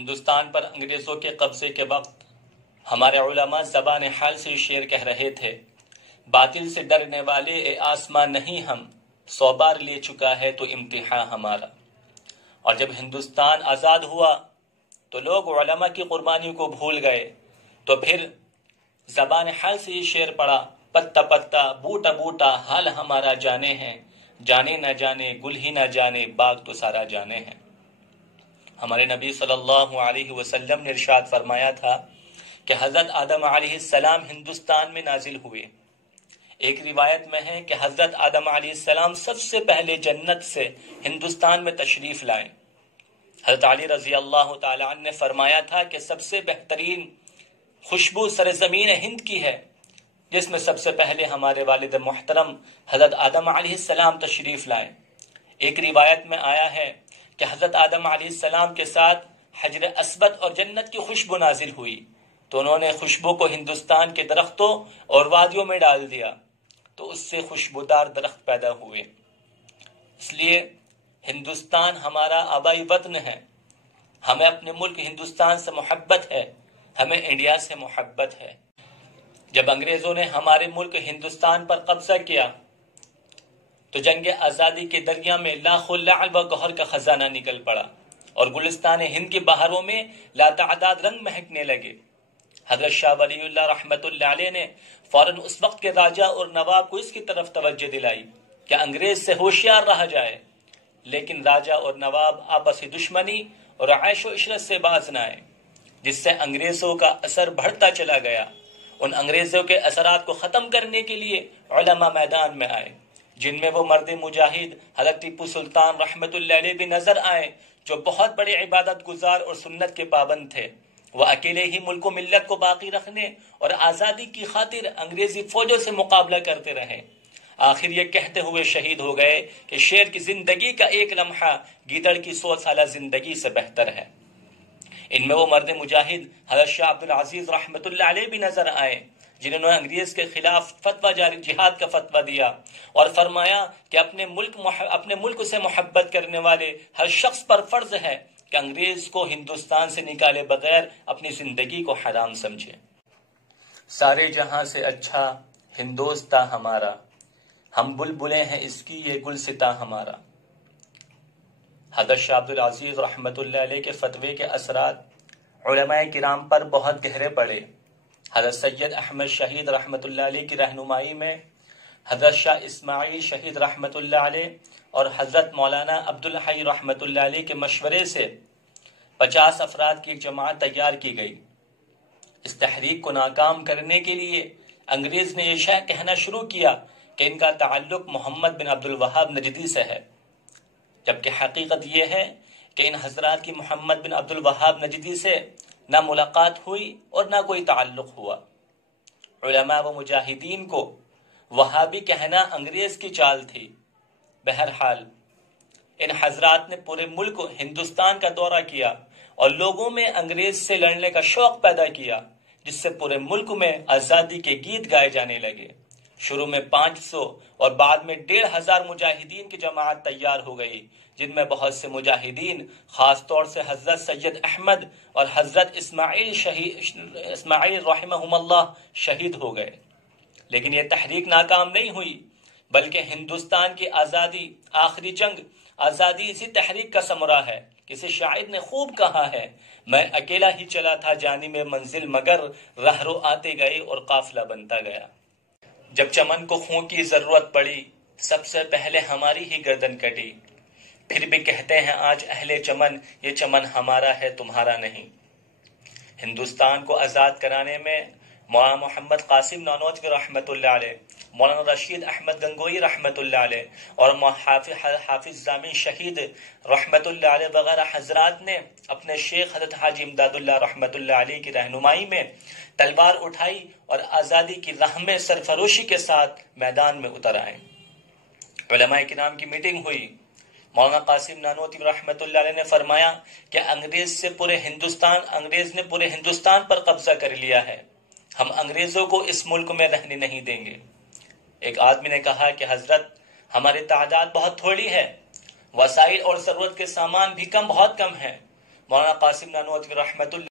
ہندوستان پر انگریزوں کے قبضے کے وقت ہمارے علماء زبان حال سے شعر کہہ رہے تھے، باطل سے ڈرنے والے اے آسمان نہیں ہم، 100 بار لے چکا ہے تو امتحان ہمارا۔ اور جب ہندوستان آزاد ہوا تو لوگ علماء کی قربانی کو بھول گئے، تو پھر زبان حال سے یہ شعر پڑا، پتا پتا بوٹا بوٹا حال ہمارا جانے ہیں، جانے نہ جانے گل ہی نہ جانے باغ تو سارا جانے ہیں۔ ہمارے نبی صلی اللہ علیہ وسلم نے ارشاد فرمایا تھا کہ حضرت آدم علیہ السلام ہندوستان میں نازل ہوئے۔ ایک روایت میں ہے کہ حضرت آدم علیہ السلام سب سے پہلے جنت سے ہندوستان میں تشریف لائے۔ حضرت علی رضی اللہ تعالی عنہ نے فرمایا تھا کہ سب سے بہترین خوشبو سرزمین ہند کی ہے، جس میں سب سے پہلے ہمارے والد محترم حضرت آدم علیہ السلام تشریف لائے۔ ایک روایت میں آیا ہے کہ حضرت آدم علیہ السلام کے ساتھ حجر اسود اور جنت کی خوشبو نازل ہوئی، تو انہوں نے خوشبو کو ہندوستان کے درختوں اور وادیوں میں ڈال دیا، تو اس سے خوشبودار درخت پیدا ہوئے۔ اس لیے ہندوستان ہمارا آبائی وطن ہے، ہمیں اپنے ملک ہندوستان سے محبت ہے، ہمیں انڈیا سے محبت ہے۔ جب انگریزوں نے ہمارے ملک ہندوستان پر قبضہ کیا تو جنگ آزادی کے دریا میں لاکھوں لعل و گوہر کا خزانہ نکل پڑا، اور گلستان ہند کے بہاروں میں لاتعداد رنگ مہکنے لگے۔ حضرت شاہ ولی اللہ رحمت اللہ علیہ نے فوراً اس وقت کے راجہ اور نواب کو اس کی طرف توجہ دلائی کہ انگریز سے ہوشیار رہا جائے، لیکن راجہ اور نواب آپسی دشمنی اور عیش و عشرت سے باز نہ آئے، جس سے انگریزوں کا اثر بڑھتا چلا گیا۔ ان انگریزوں کے اثرات کو ختم کرنے کے لیے علماء میدان میں آئے، جن میں وہ مرد مجاہد حضرت ٹیپو سلطان رحمت اللہ علیہ بھی نظر آئے، جو بہت بڑے عبادت گزار اور سنت کے پابند تھے۔ وہ اکیلے ہی ملک و ملت کو باقی رکھنے اور آزادی کی خاطر انگریزی فوجوں سے مقابلہ کرتے رہے۔ آخر یہ کہتے ہوئے شہید ہو گئے کہ شیر کی زندگی کا ایک لمحہ گیدڑ کی 100 سالہ زندگی سے بہتر ہے۔ ان میں وہ مرد مجاہد حضرت شاہ عبد العزیز رحمت اللہ علیہ بھی نظر آئے، جنہوں نے انگریز کے خلاف فتویٰ جاری جہاد کا فتویٰ دیا اور فرمایا کہ اپنے ملک سے محبت کرنے والے ہر شخص پر فرض ہے کہ انگریز کو ہندوستان سے نکالے بغیر اپنی زندگی کو حرام سمجھے۔ سارے جہاں سے اچھا ہندوستاں ہمارا، ہم بلبلیں ہیں اس کی یہ گلستاں ہمارا۔ حضرت شاہ عبد العزیز رحمت اللہ علیہ کے فتوے کے اثرات علماء کرام پر بہت گہرے پڑے۔ حضرت سید احمد شہید رحمت اللہ علیہ کی رہنمائی میں حضرت شاہ اسماعیل شہید رحمت اللہ علیہ اور حضرت مولانا عبد الحی رحمت اللہ علیہ کے مشورے سے 50 افراد کی ایک جماعت تیار کی گئی۔ اس تحریک کو ناکام کرنے کے لیے انگریز نے یہ شے کہنا شروع کیا کہ ان کا تعلق محمد بن عبد الوہاب نجدی سے ہے، جبکہ حقیقت یہ ہے کہ ان حضرات کی محمد بن عبد الوہاب نجدی سے نہ ملاقات ہوئی اور نہ کوئی تعلق ہوا۔ علماء و مجاہدین کو وہابی کہنا انگریز کی چال تھی۔ بہرحال ان حضرات نے پورے ملک ہندوستان کا دورہ کیا اور لوگوں میں انگریز سے لڑنے کا شوق پیدا کیا، جس سے پورے ملک میں آزادی کے گیت گائے جانے لگے۔ شروع میں 500 اور بعد میں 1500 مجاہدین کی جماعت تیار ہو گئی، جن میں بہت سے مجاہدین خاص طور سے حضرت سید احمد اور حضرت اسماعیل رحمہم اللہ شہید ہو گئے۔ لیکن یہ تحریک ناکام نہیں ہوئی، بلکہ ہندوستان کی آزادی، آخری جنگ آزادی اسی تحریک کا ثمرہ ہے۔ کسی شاعر نے خوب کہا ہے، میں اکیلا ہی چلا تھا جانب منزل، مگر رہرو آتے گئے اور قافلہ بنتا گیا۔ جب چمن کو خون کی ضرورت پڑی، سب سے پہلے ہماری ہی گردن کٹی، پھر بھی کہتے ہیں آج اہل چمن، یہ چمن ہمارا ہے تمہارا نہیں۔ ہندوستان کو آزاد کرانے میں مولانا محمد قاسم نانوتوی رحمت اللہ علیہ، مولانا رشید احمد گنگوئی رحمت اللہ علیہ اور حافظ ضامن شہید رحمت اللہ علیہ وغیرہ حضرات نے اپنے شیخ حضرت حاجی امداد اللہ رحمت اللہ علیہ کی رہنمائی میں تلوار اٹھائی اور آزادی کی راہ میں سرفروشی کے ساتھ میدان میں اتر آئے۔ علماء کرام کی میٹنگ ہوئی۔ مولانا قاسم نانوتوی رحمت اللہ علیہ نے فرمایا کہ انگریز نے پورے ہندوستان پر قبضہ کر لیا ہے، ہم انگریزوں کو اس ملک میں رہنے نہیں دیں گے۔ ایک آدمی نے کہا کہ حضرت، ہماری تعداد بہت تھوڑی ہے، وسائل اور ضرورت کے سامان بھی بہت کم ہیں، مولانا قاسم نانوتوی رحمۃ اللہ